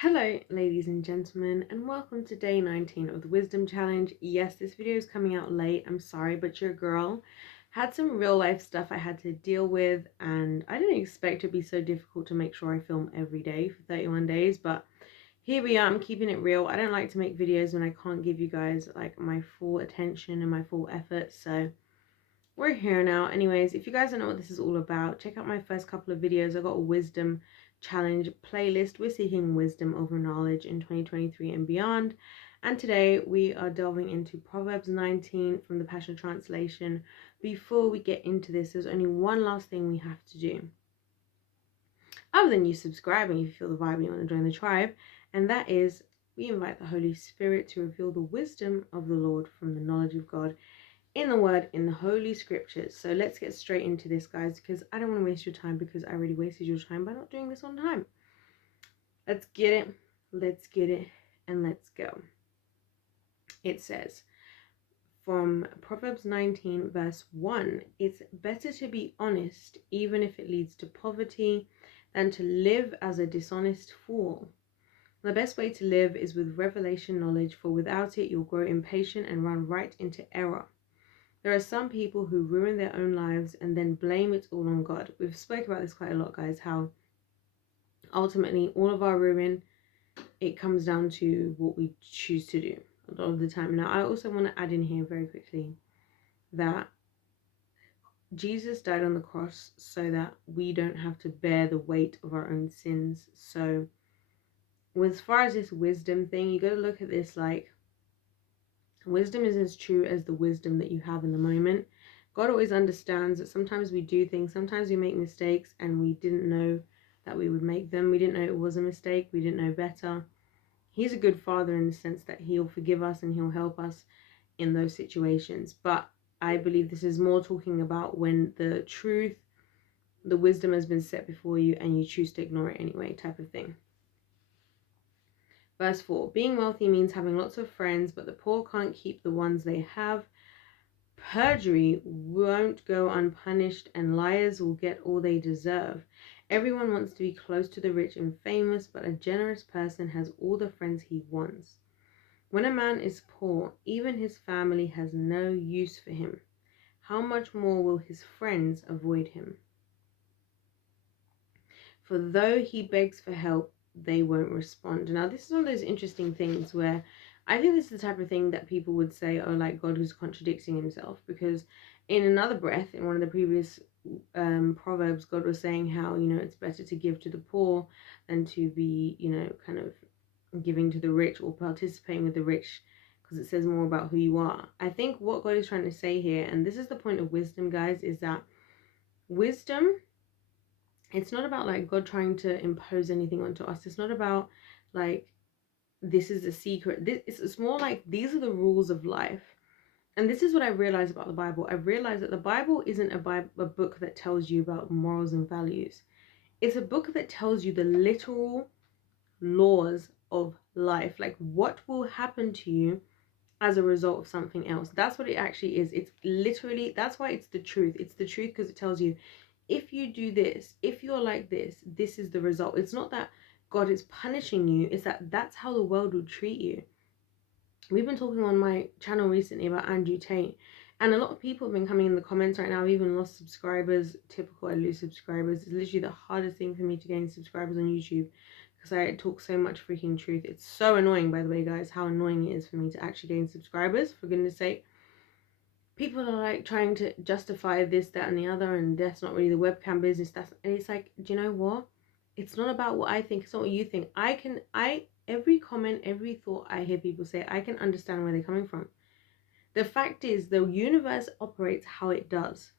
Hello, ladies and gentlemen, and welcome to day 19 of the Wisdom Challenge. Yes, this video is coming out late. I'm sorry, but your girl had some real life stuff I had to deal with, and I didn't expect it to be so difficult to make sure I film every day for 31 days, but here we are. I'm keeping it real. I don't like to make videos when I can't give you guys like my full attention and my full effort, so we're here now. Anyways, if you guys don't know what this is all about, check out my first couple of videos. I got a wisdom challenge playlist. We're seeking wisdom over knowledge in 2023 and beyond. And today we are delving into Proverbs 19 from the Passion Translation. Before we get into this, there's only one last thing we have to do. Other than you subscribing if you feel the vibe and you want to join the tribe, and that is we invite the Holy Spirit to reveal the wisdom of the Lord from the knowledge of God in the word, in the holy scriptures. So let's get straight into this, guys, because I don't want to waste your time, because I already wasted your time by not doing this on time. Let's get it, and let's go. It says from Proverbs 19 verse 1, it's better to be honest even if it leads to poverty than to live as a dishonest fool. The best way to live is with revelation knowledge, for without it you'll grow impatient and run right into error. There are some people who ruin their own lives and then blame it all on God. We've spoken about this quite a lot, guys, how ultimately all of our ruin, it comes down to what we choose to do a lot of the time. Now, I also want to add in here very quickly that Jesus died on the cross so that we don't have to bear the weight of our own sins. So, as far as this wisdom thing, you got to look at this like wisdom is as true as the wisdom that you have in the moment. God always understands that sometimes we do things, sometimes we make mistakes, and we didn't know that we would make them. We didn't know it was a mistake. We didn't know better. He's a good father in the sense that he'll forgive us and he'll help us in those situations. But I believe this is more talking about when the truth, the wisdom has been set before you and you choose to ignore it anyway, type of thing. Verse 4, being wealthy means having lots of friends, but the poor can't keep the ones they have. Perjury won't go unpunished, and liars will get all they deserve. Everyone wants to be close to the rich and famous, but a generous person has all the friends he wants. When a man is poor, even his family has no use for him. How much more will his friends avoid him? For though he begs for help, they won't respond. Now, this is one of those interesting things where I think this is the type of thing that people would say, oh, like God who's contradicting himself. Because in another breath, in one of the previous Proverbs, God was saying how, it's better to give to the poor than to be, kind of giving to the rich or participating with the rich, because it says more about who you are. I think what God is trying to say here, and this is the point of wisdom, guys, is that wisdom, it's not about like God trying to impose anything onto us. It's not about like this is a secret. It's more like these are the rules of life. And this is what I realized about the Bible. I realized that the Bible isn't a book that tells you about morals and values. It's a book that tells you the literal laws of life, like what will happen to you as a result of something else. That's what it actually is. It's literally, that's why it's the truth. It's the truth because it tells you, if you do this, if you're like this is the result. It's not that God is punishing you, it's that that's how the world will treat you. We've been talking on my channel recently about Andrew Tate, and a lot of people have been coming in the comments right now. I've even lost subscribers. Typical, I lose subscribers. It's literally the hardest thing for me to gain subscribers on YouTube because I talk so much freaking truth. It's so annoying, by the way, guys, how annoying it is for me to actually gain subscribers, for goodness sake. People are like trying to justify this, that, and the other, and that's not really the webcam business. And it's like, do you know what? It's not about what I think. It's not what you think. Every comment, every thought I hear people say, I can understand where they're coming from. The fact is, the universe operates how it does.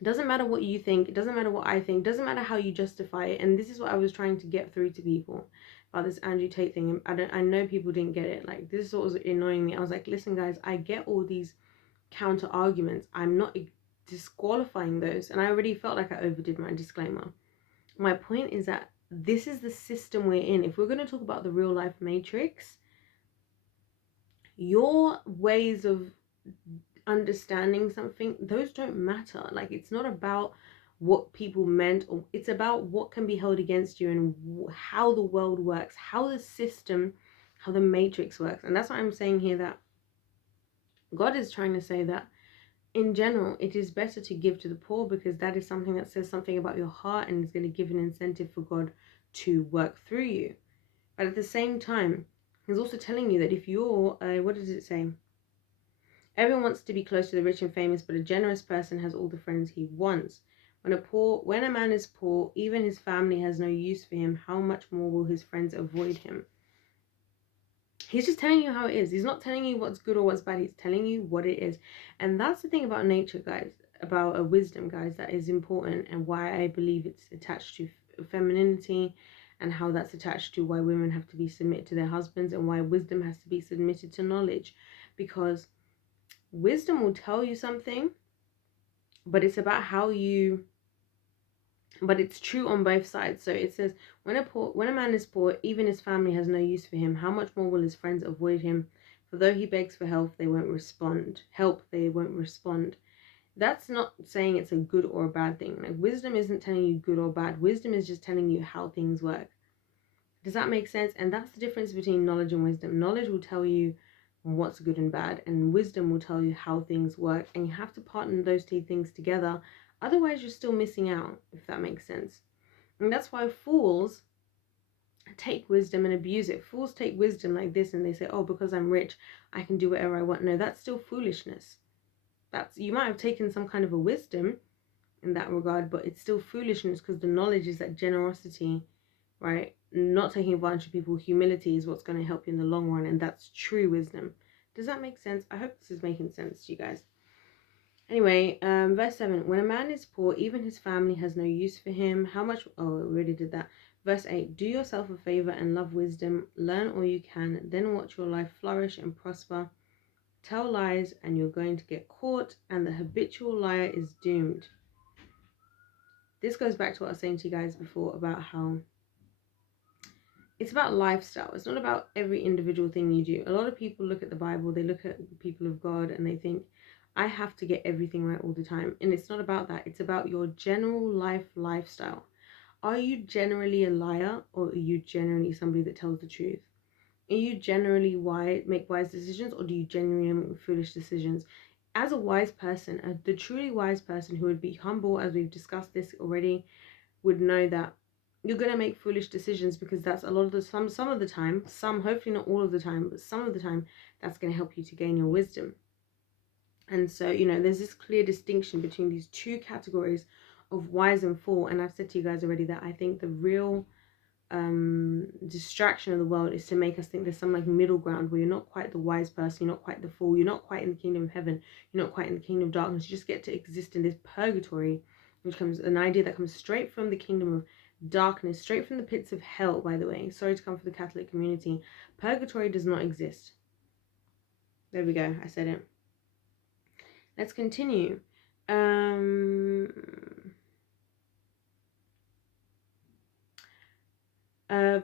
It doesn't matter what you think. It doesn't matter what I think. It doesn't matter how you justify it. And this is what I was trying to get through to people about this Andrew Tate thing. I know people didn't get it. Like, this is what was annoying me. I was like, listen, guys, I get all these counter arguments. I'm not disqualifying those. And I already felt like I overdid my disclaimer. My point is that this is the system we're in. If we're going to talk about the real life matrix, your ways of understanding something, those don't matter. Like, it's not about what people meant, or it's about what can be held against you and how the world works, how the system, how the matrix works. And that's why I'm saying here that God is trying to say that in general, it is better to give to the poor, because that is something that says something about your heart and is going to give an incentive for God to work through you. But at the same time, he's also telling you that if you're, what does it say? Everyone wants to be close to the rich and famous, but a generous person has all the friends he wants. When a man is poor, even his family has no use for him. How much more will his friends avoid him? He's just telling you how it is. He's not telling you what's good or what's bad. He's telling you what it is. And that's the thing about nature, guys, about a wisdom, guys, that is important, and why I believe it's attached to femininity, and how that's attached to why women have to be submitted to their husbands, and why wisdom has to be submitted to knowledge. Because wisdom will tell you something, but it's about how you, but it's true on both sides. So it says, when a man is poor, even his family has no use for him. How much more will his friends avoid him? For though he begs for help, they won't respond. That's not saying it's a good or a bad thing. Like, wisdom isn't telling you good or bad. Wisdom is just telling you how things work. Does that make sense? And that's the difference between knowledge and wisdom. Knowledge will tell you what's good and bad, and wisdom will tell you how things work. And you have to partner those two things together. Otherwise, you're still missing out, if that makes sense. And that's why fools take wisdom and abuse it. Fools take wisdom like this and they say, oh, because I'm rich, I can do whatever I want. No, that's still foolishness. You might have taken some kind of a wisdom in that regard, but it's still foolishness, because the knowledge is that generosity, right? Not taking advantage of people. Humility is what's going to help you in the long run, and that's true wisdom. Does that make sense? I hope this is making sense to you guys. Anyway, verse 7, when a man is poor, even his family has no use for him. How much, oh, I already did that. Verse 8, do yourself a favor and love wisdom. Learn all you can, then watch your life flourish and prosper. Tell lies and you're going to get caught, and the habitual liar is doomed. This goes back to what I was saying to you guys before about how it's about lifestyle. It's not about every individual thing you do. A lot of people look at the Bible, they look at the people of God, and they think, I have to get everything right all the time. And it's not about that. It's about your general lifestyle. Are you generally a liar, or are you generally somebody that tells the truth? Are you generally make wise decisions, or do you genuinely make foolish decisions? As a wise person, the truly wise person who would be humble, as we've discussed this already, would know that you're going to make foolish decisions, because that's a lot of the some of the time, hopefully not all of the time, but some of the time, that's going to help you to gain your wisdom. And so, there's this clear distinction between these two categories of wise and fool. And I've said to you guys already that I think the real distraction of the world is to make us think there's some like middle ground where you're not quite the wise person, you're not quite the fool, you're not quite in the kingdom of heaven, you're not quite in the kingdom of darkness. You just get to exist in this purgatory, which comes an idea that comes straight from the kingdom of darkness, straight from the pits of hell. By the way, sorry to come for the Catholic community, purgatory does not exist. There we go, I said it. Let's continue.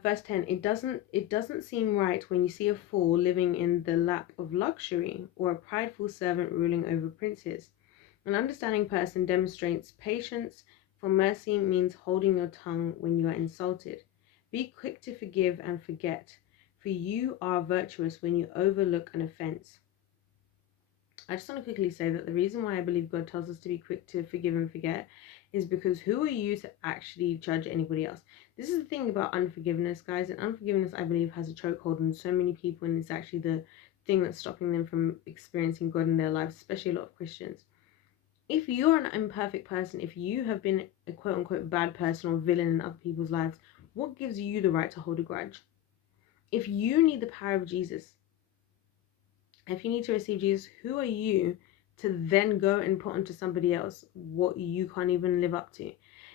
Verse 10, it doesn't seem right when you see a fool living in the lap of luxury, or a prideful servant ruling over princes. An understanding person demonstrates patience, for mercy means holding your tongue when you are insulted. Be quick to forgive and forget, for you are virtuous when you overlook an offense. I just want to quickly say that the reason why I believe God tells us to be quick to forgive and forget is because who are you to actually judge anybody else? This is the thing about unforgiveness, guys. And unforgiveness, I believe, has a chokehold on so many people, and it's actually the thing that's stopping them from experiencing God in their lives, especially a lot of Christians. If you're an imperfect person, if you have been a quote-unquote bad person or villain in other people's lives, what gives you the right to hold a grudge? If you need the power of Jesus, if you need to receive Jesus, who are you to then go and put onto somebody else what you can't even live up to?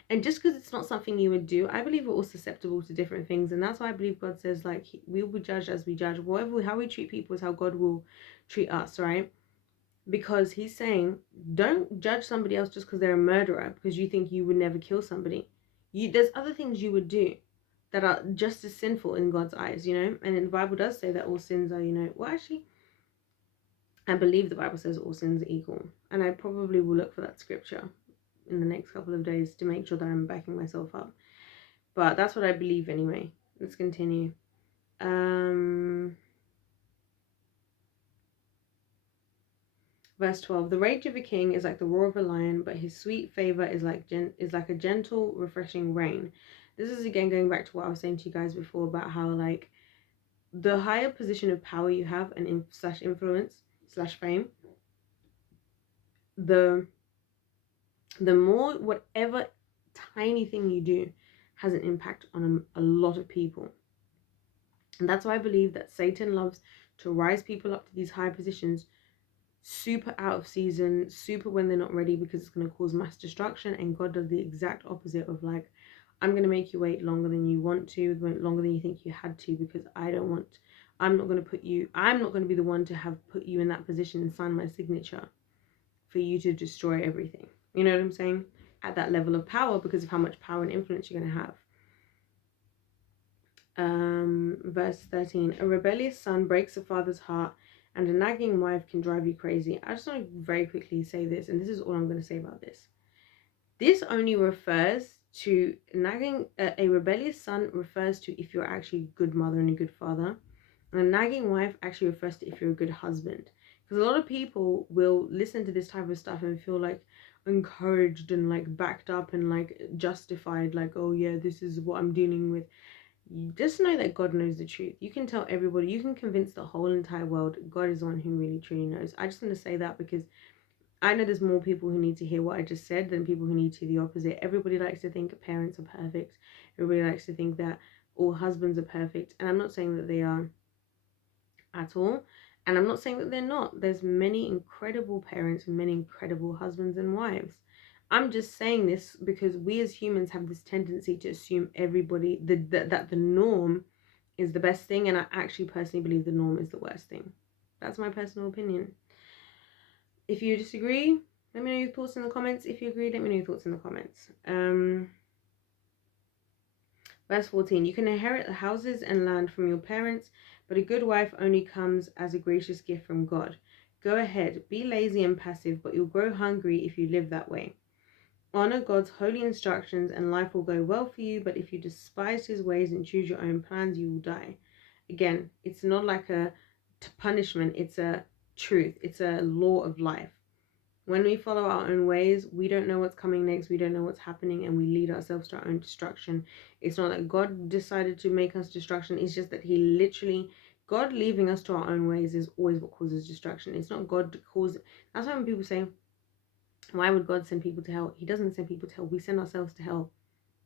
And just because it's not something you would do, I believe we're all susceptible to different things. And that's why I believe God says, like, we will be judged as we judge. How we treat people is how God will treat us, right? Because he's saying, don't judge somebody else just because they're a murderer, because you think you would never kill somebody. There's other things you would do that are just as sinful in God's eyes, And the Bible does say that all sins are, well, actually, I believe the Bible says all sins are equal. And I probably will look for that scripture in the next couple of days to make sure that I'm backing myself up. But that's what I believe anyway. Let's continue. Verse 12, the rage of a king is like the roar of a lion, but his sweet favor is like a gentle, refreshing rain. This is again going back to what I was saying to you guys before about how like the higher position of power you have and slash influence slash fame, the more whatever tiny thing you do has an impact on a lot of people. And that's why I believe that Satan loves to rise people up to these high positions super out of season, super when they're not ready, because it's going to cause mass destruction. And God does the exact opposite of like, I'm going to make you wait longer than you want to, longer than you think you had to, because I'm not going to be the one to have put you in that position and sign my signature for you to destroy everything. You know what I'm saying? At that level of power, because of how much power and influence you're going to have. Verse 13, a rebellious son breaks a father's heart, and a nagging wife can drive you crazy. I just want to very quickly say this, and this is all I'm going to say about this. This only refers to nagging. A rebellious son refers to if you're actually a good mother and a good father. And a nagging wife actually refers to if you're a good husband. Because a lot of people will listen to this type of stuff and feel like encouraged and like backed up and like justified, like, oh yeah, this is what I'm dealing with. Just know that God knows the truth. You can tell everybody, you can convince the whole entire world, God is the one who really truly knows. I just want to say that because I know there's more people who need to hear what I just said than people who need to the opposite. Everybody likes to think parents are perfect. Everybody likes to think that all husbands are perfect. And I'm not saying that they are at all. And I'm not saying that they're not. There's many incredible parents and many incredible husbands and wives. I'm just saying this because we as humans have this tendency to assume everybody, that the norm is the best thing. And I actually personally believe the norm is the worst thing. That's my personal opinion. If you disagree, let me know your thoughts in the comments. If you agree, let me know your thoughts in the comments. Verse 14, you can inherit the houses and land from your parents, but a good wife only comes as a gracious gift from God. Go ahead, be lazy and passive, but you'll grow hungry if you live that way. Honor God's holy instructions and life will go well for you, but if you despise his ways and choose your own plans, you will die. Again, it's not like a punishment, it's a truth. It's a law of life. When we follow our own ways, we don't know what's coming next. We don't know what's happening, and we lead ourselves to our own destruction. It's not that God decided to make us destruction. It's just that God leaving us to our own ways is always what causes destruction. It's not God cause. That's why when people say, why would God send people to hell? He doesn't send people to hell. We send ourselves to hell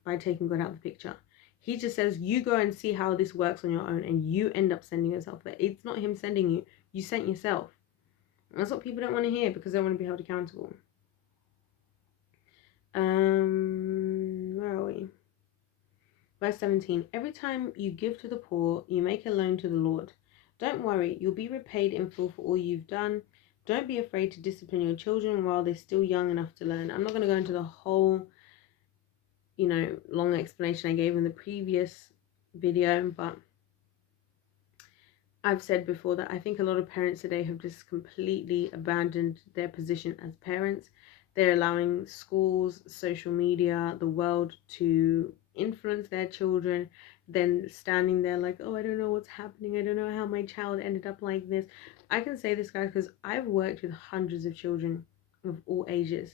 by taking God out of the picture. He just says, you go and see how this works on your own, and you end up sending yourself there. It's not him sending you. You sent yourself. That's what people don't want to hear because they don't want to be held accountable. Where are we? Verse 17. Every time you give to the poor, you make a loan to the Lord. Don't worry, you'll be repaid in full for all you've done. Don't be afraid to discipline your children while they're still young enough to learn. I'm not going to go into the whole, long explanation I gave in the previous video, but I've said before that I think a lot of parents today have just completely abandoned their position as parents. They're allowing schools, social media, the world to influence their children, then standing there like, oh, I don't know what's happening. I don't know how my child ended up like this. I can say this, guys, because I've worked with hundreds of children of all ages.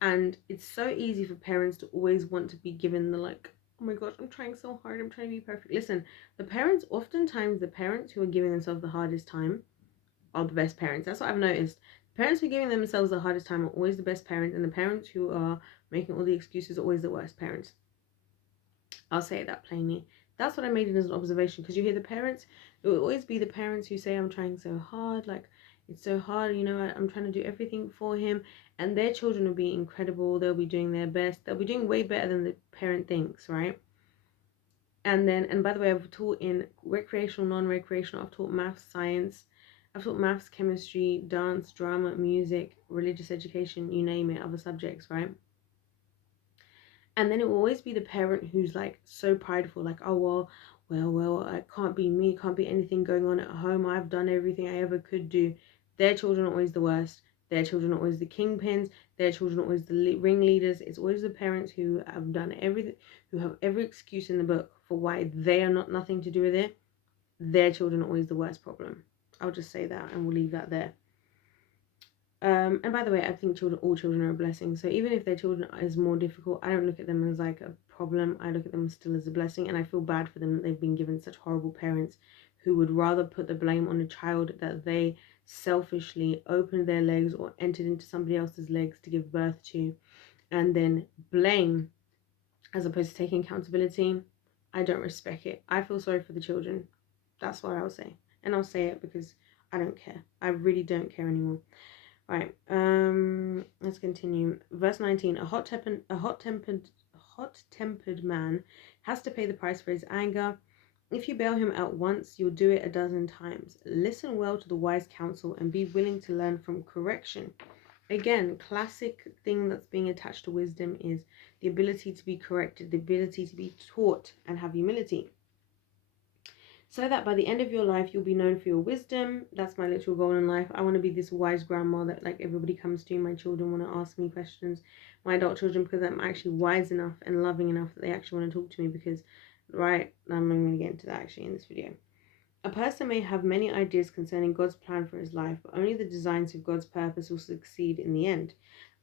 And it's so easy for parents to always want to be given the like, oh my gosh, I'm trying so hard, I'm trying to be perfect. Listen, oftentimes the parents who are giving themselves the hardest time are the best parents. That's what I've noticed. The parents who are giving themselves the hardest time are always the best parents, and the parents who are making all the excuses are always the worst parents. I'll say that plainly. That's what I made it as an observation, because you hear the parents, it will always be the parents who say, I'm trying so hard, like, it's so hard, I'm trying to do everything for him, and their children will be incredible, they'll be doing their best, they'll be doing way better than the parent thinks, right? And by the way, I've taught in recreational, non-recreational, I've taught maths, science, I've taught maths, chemistry, dance, drama, music, religious education, you name it, other subjects, right? And then it will always be the parent who's like so prideful, like, oh, well, it can't be me, can't be anything going on at home. I've done everything I ever could do. Their children are always the worst. Their children are always the kingpins. Their children are always the ringleaders. It's always the parents who have done everything, who have every excuse in the book for why they are not nothing to do with it. Their children are always the worst problem. I'll just say that and we'll leave that there. And by the way, I think all children are a blessing. So even if their children is more difficult, I don't look at them as like a problem. I look at them still as a blessing, and I feel bad for them that they've been given such horrible parents who would rather put the blame on a child that they selfishly opened their legs or entered into somebody else's legs to give birth to, and then blame as opposed to taking accountability. I don't respect it. I feel sorry for the children. That's what I'll say. And I'll say it because I don't care. I really don't care anymore. Right, let's continue. Verse 19, a hot-tempered man has to pay the price for his anger. If you bail him out once, you'll do it 12 times. Listen well to the wise counsel and be willing to learn from correction. Again, classic thing that's being attached to wisdom is the ability to be corrected, the ability to be taught and have humility. So that by the end of your life, you'll be known for your wisdom. That's my literal goal in life. I want to be this wise grandma that like everybody comes to. My children want to ask me questions. My adult children, because I'm actually wise enough and loving enough that they actually want to talk to me because, right, I'm going to get into that actually in this video. A person may have many ideas concerning God's plan for his life, but only the designs of God's purpose will succeed in the end.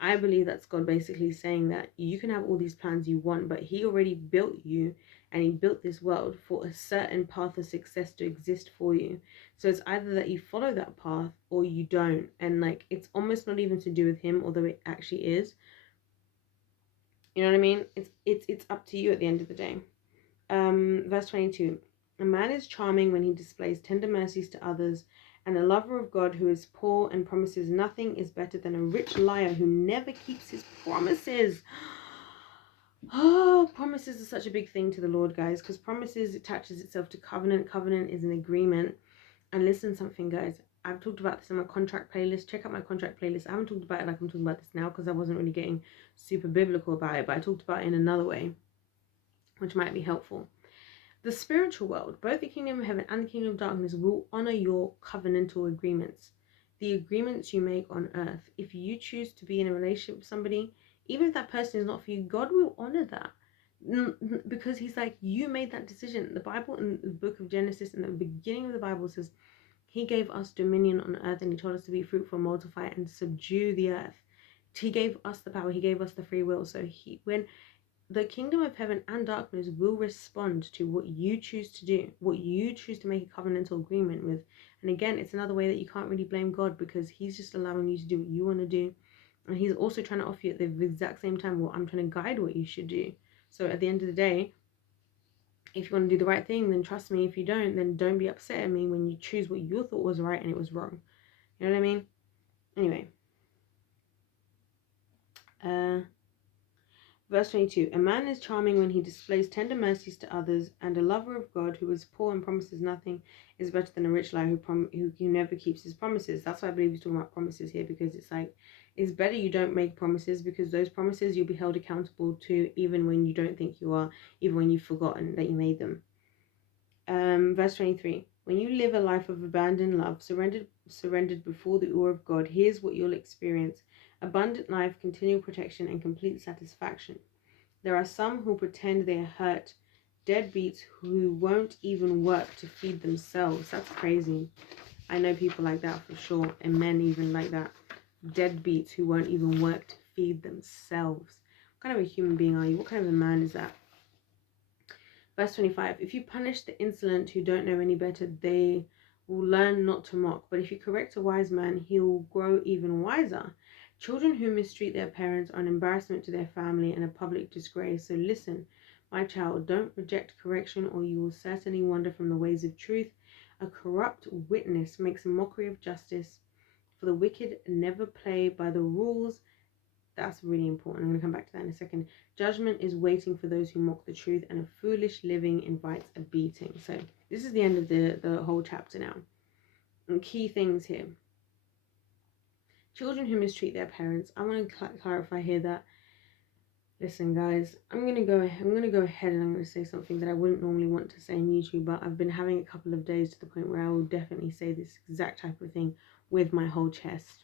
I believe that's God basically saying that you can have all these plans you want, but he already built you and he built this world for a certain path of success to exist for you. So it's either that you follow that path or you don't. And like, it's almost not even to do with him, although it actually is. You know what I mean? It's up to you at the end of the day. Verse 22. A man is charming when he displays tender mercies to others, and a lover of God who is poor and promises nothing is better than a rich liar who never keeps his promises. Oh, promises are such a big thing to the Lord, guys, because promises attaches itself to covenant. Covenant is an agreement. And listen something, guys. I've talked about this in my contract playlist. Check out my contract playlist. I haven't talked about it like I'm talking about this now because I wasn't really getting super biblical about it, but I talked about it in another way, which might be helpful. The spiritual world, both the kingdom of heaven and the kingdom of darkness, will honor your covenantal agreements, the agreements you make on earth. If you choose to be in a relationship with somebody, even if that person is not for you, God will honor that because he's like, you made that decision. The Bible in the book of Genesis, in the beginning of the Bible, says he gave us dominion on earth and he told us to be fruitful, multiply and subdue the earth. He gave us the power. He gave us the free will. So when the kingdom of heaven and darkness will respond to what you choose to do, what you choose to make a covenantal agreement with. And again, it's another way that you can't really blame God because he's just allowing you to do what you want to do. And he's also trying to offer you at the exact same time, well, I'm trying to guide what you should do. So at the end of the day, if you want to do the right thing, then trust me. If you don't, then don't be upset at me when you choose what you thought was right and it was wrong. You know what I mean? Anyway. Verse 22, a man is charming when he displays tender mercies to others, and a lover of God who is poor and promises nothing is better than a rich liar who never keeps his promises. That's why I believe he's talking about promises here, because it's like, it's better you don't make promises, because those promises you'll be held accountable to even when you don't think you are, even when you've forgotten that you made them. Verse 23, when you live a life of abandoned love, surrendered before the awe of God, here's what you'll experience: abundant life, continual protection, and complete satisfaction. There are some who pretend they're hurt, deadbeats who won't even work to feed themselves. That's crazy. I know people like that for sure, and men even like that. Deadbeats who won't even work to feed themselves. What kind of a human being are you? What kind of a man is that? Verse 25, if you punish the insolent who don't know any better, they will learn not to mock. But if you correct a wise man, he will grow even wiser. Children who mistreat their parents are an embarrassment to their family and a public disgrace. So listen, my child, don't reject correction, or you will certainly wander from the ways of truth. A corrupt witness makes a mockery of justice, for the wicked never play by the rules. That's really important. I'm going to come back to that in a second. Judgment is waiting for those who mock the truth, and a foolish living invites a beating. So this is the end of the whole chapter now. And key things here. Children who mistreat their parents. I want to clarify here that, listen guys, I'm going to go ahead and I'm going to say something that I wouldn't normally want to say on YouTube, but I've been having a couple of days to the point where I will definitely say this exact type of thing with my whole chest.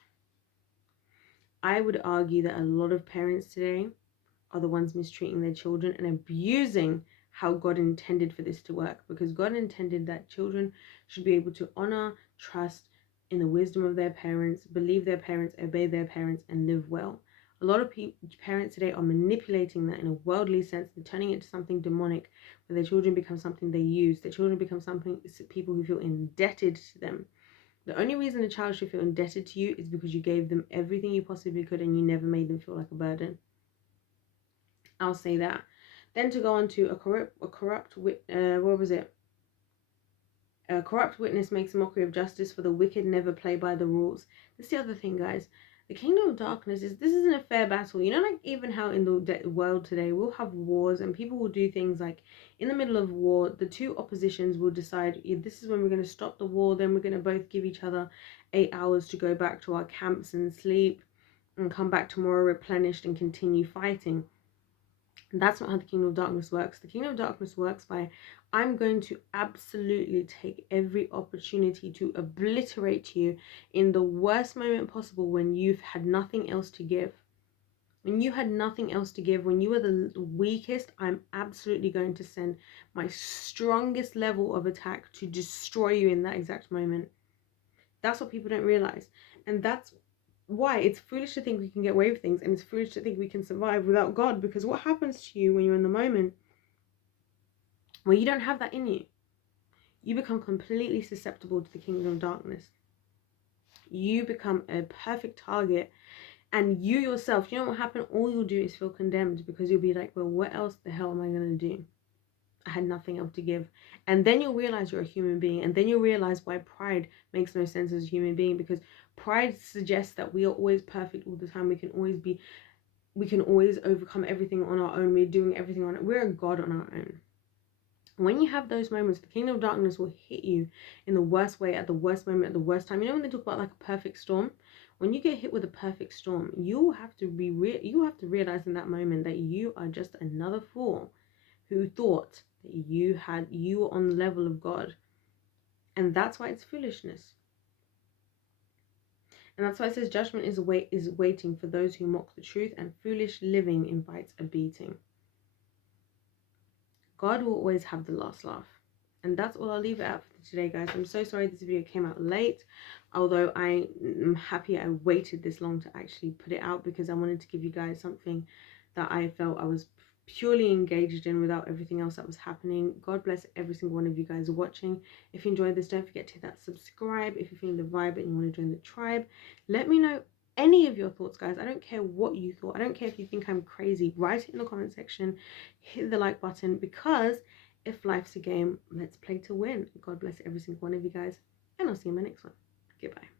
I would argue that a lot of parents today are the ones mistreating their children and abusing how God intended for this to work, because God intended that children should be able to honor, trust in the wisdom of their parents, believe their parents, obey their parents, and live well. A lot of parents today are manipulating that in a worldly sense. They're turning it into something demonic, where their children become something they use. Their children become people who feel indebted to them. The only reason a child should feel indebted to you is because you gave them everything you possibly could and you never made them feel like a burden. I'll say that. Then to go on to a corrupt witness makes a mockery of justice, for the wicked never play by the rules. That's the other thing, guys. The kingdom of darkness this isn't a fair battle. You know, like even how in the world today we'll have wars and people will do things like in the middle of war, the two oppositions will decide, yeah, this is when we're going to stop the war, then we're going to both give each other 8 hours to go back to our camps and sleep and come back tomorrow replenished and continue fighting. And that's not how the kingdom of darkness works. The kingdom of darkness works by, I'm going to absolutely take every opportunity to obliterate you in the worst moment possible, when you've had nothing else to give. When you had nothing else to give, when you were the weakest, I'm absolutely going to send my strongest level of attack to destroy you in that exact moment. That's what people don't realize. And that's why it's foolish to think we can get away with things, and it's foolish to think we can survive without God, because what happens to you when you're in the moment where you don't have that in you? You become completely susceptible to the kingdom of darkness. You become a perfect target, and you yourself, you know what happened? All you'll do is feel condemned, because you'll be like, well, what else the hell am I going to do? I had nothing else to give. And then you'll realize you're a human being, and then you'll realize why pride makes no sense as a human being, because pride suggests that we are always perfect all the time. We can always overcome everything on our own. We're doing everything on it. We're a god on our own. When you have those moments, the kingdom of darkness will hit you in the worst way, at the worst moment, at the worst time. You know when they talk about like a perfect storm? When you get hit with a perfect storm, you have to realize in that moment that you are just another fool who thought that you were on the level of God. And that's why it's foolishness. And that's why it says judgment is waiting for those who mock the truth, and foolish living invites a beating. God will always have the last laugh. And that's all I'll leave it at for today, guys. I'm so sorry this video came out late, although I am happy I waited this long to actually put it out, because I wanted to give you guys something that I felt I was purely engaged in without everything else that was happening. God bless every single one of you guys watching. If you enjoyed this, don't forget to hit that subscribe. If you're feeling the vibe and you want to join the tribe, let me know any of your thoughts, guys. I don't care what you thought. I don't care if you think I'm crazy. Write it in the comment section. Hit the like button, because if life's a game, let's play to win. God bless every single one of you guys, and I'll see you in my next one. Goodbye.